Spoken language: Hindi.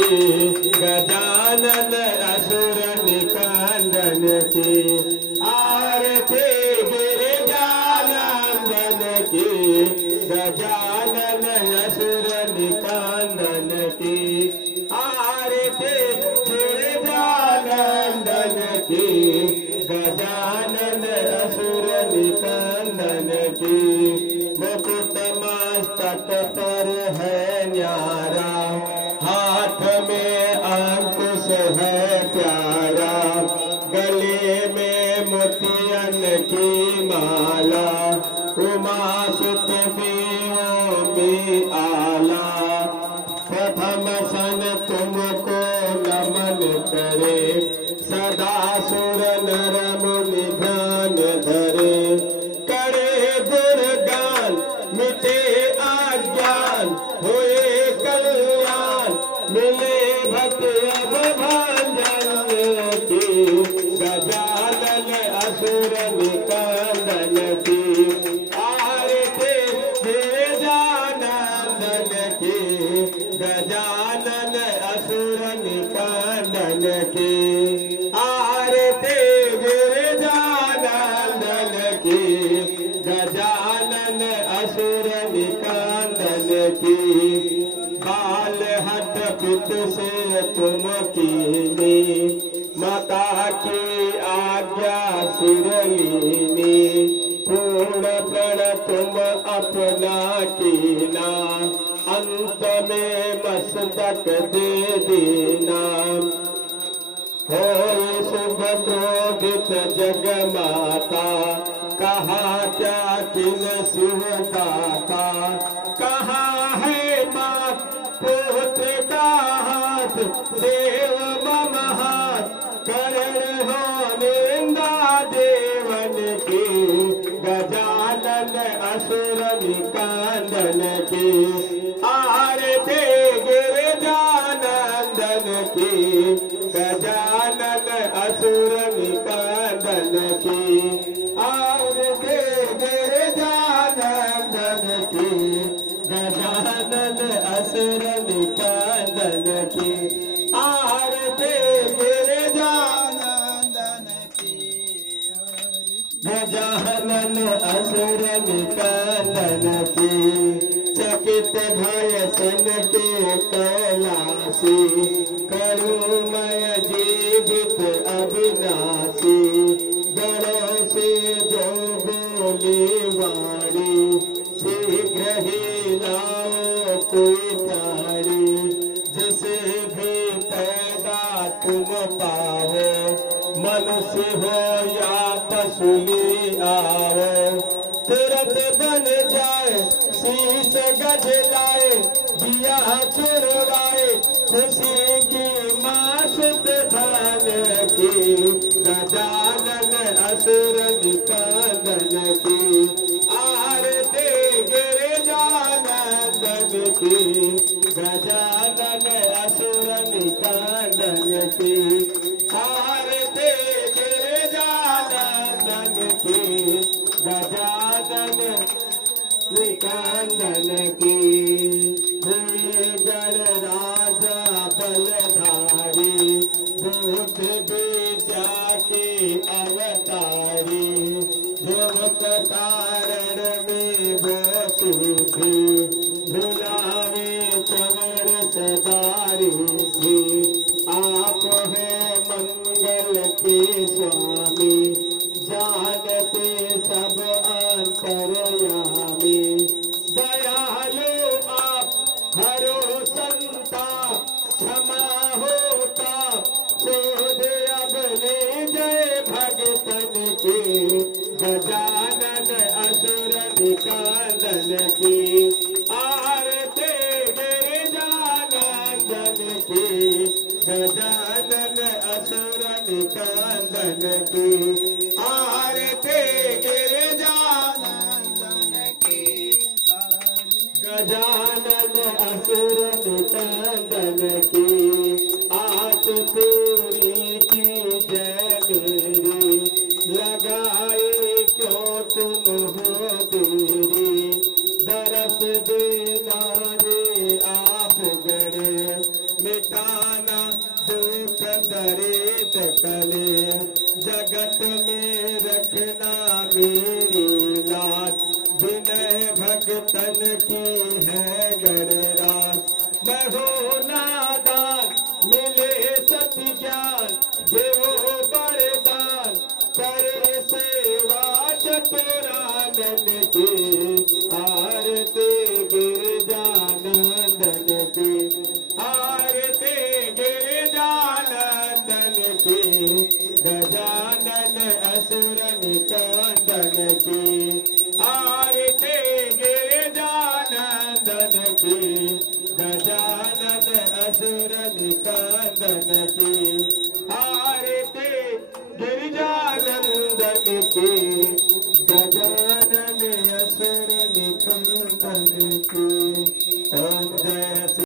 की गजानन असुर निकंदन की आरती गिरिजानंदन की गजानन असुर निकंदन की आरती गिरिजानंदन की गजानन असुर निकंदन की मुकुट मस्तक पर है न्यारा हाथ में अंकुश है प्यारा गले में मोतियन की माला उमा सुत देवों में आला प्रथम सन तुमको नमन करे सदा सुर नर मुनि ध्यान धरे करे गुणगान मिटे अज्ञान हुए कल्याण मिले भक्ति अब भांजन की गजानन असुर निकंदन की आरती गिरिजानंदन की गजानन असुर निकंदन की आरती गिरिजानंदन की गजानन असुर निकंदन की बाल हट पित से तुम कीनी माता की आज्ञा सिरलीनी पूर्ण प्रण तुम अपना कीना अंत में मस्तक दे देना हो शुभ क्रोधित जग माता कहा क्या किन सुहदाता कहा है बाप पुत्र का हाथ देव मम हाथ करण हो निंदा देवन की गजानन असुर निकंदन की आरती गिरिजानंदन की गजानन असुर निकंदन की आरती गिरिजानंदन की गजानन असुर निकंदन की आरती गिरिजानंदन की गजानन असुर निकंदन की चकित भय सन के कैलासी करुणमय जीवित अविनाशी गणों से जो बोली वाणी शीघ्र ही लाओ कोई प्राणी जिसे भी पैदा तुम पाओ मनुष्य हो या पशुली आओ तुरंत बन जाए शीश गज लाए दिया छुड़वाए खुशी की मासुत धान की गजानन असुर निकंदन की आरती गिरिजानंदन की गजानन असुर निकंदन की आरती गिरिजानंदन की गजानन निकंदन की हुए गण राजा बलधारी भूत बीजा की अवतारी योग कारण में वो सूखी भुलावे चवर सदारी सी आप है मंगल के स्वामी जानते सब अंतरयामी दयालु आप हरो संता क्षमा होता शोध अब ले जय भगतन की गजानन असुर निकंदन की आरती गिरिजानंदन की गजानन असुर निकंदन की आरती गिरिजानंदन की गजानन असुर निकंदन की आस पूरी की जय मेरी लगाई क्यों तुम हो देरी दरस देना रे आप गणे मिटाना दुख दर्द कले, जगत में रखना मेरी लाज, विनय भगतन की है गणराज। मैं हूँ नादान मिले सत्य ज्ञान, देवो वरदान करे सेवा चतुरानन की, आरती गिरिजानंदन की, आरती गिरिजानंदन की, गजानन असुर निकंदन की, आरती गिरिजानंदन की, गजानन असुर निकंदन की, आरती गिरिजानंदन की।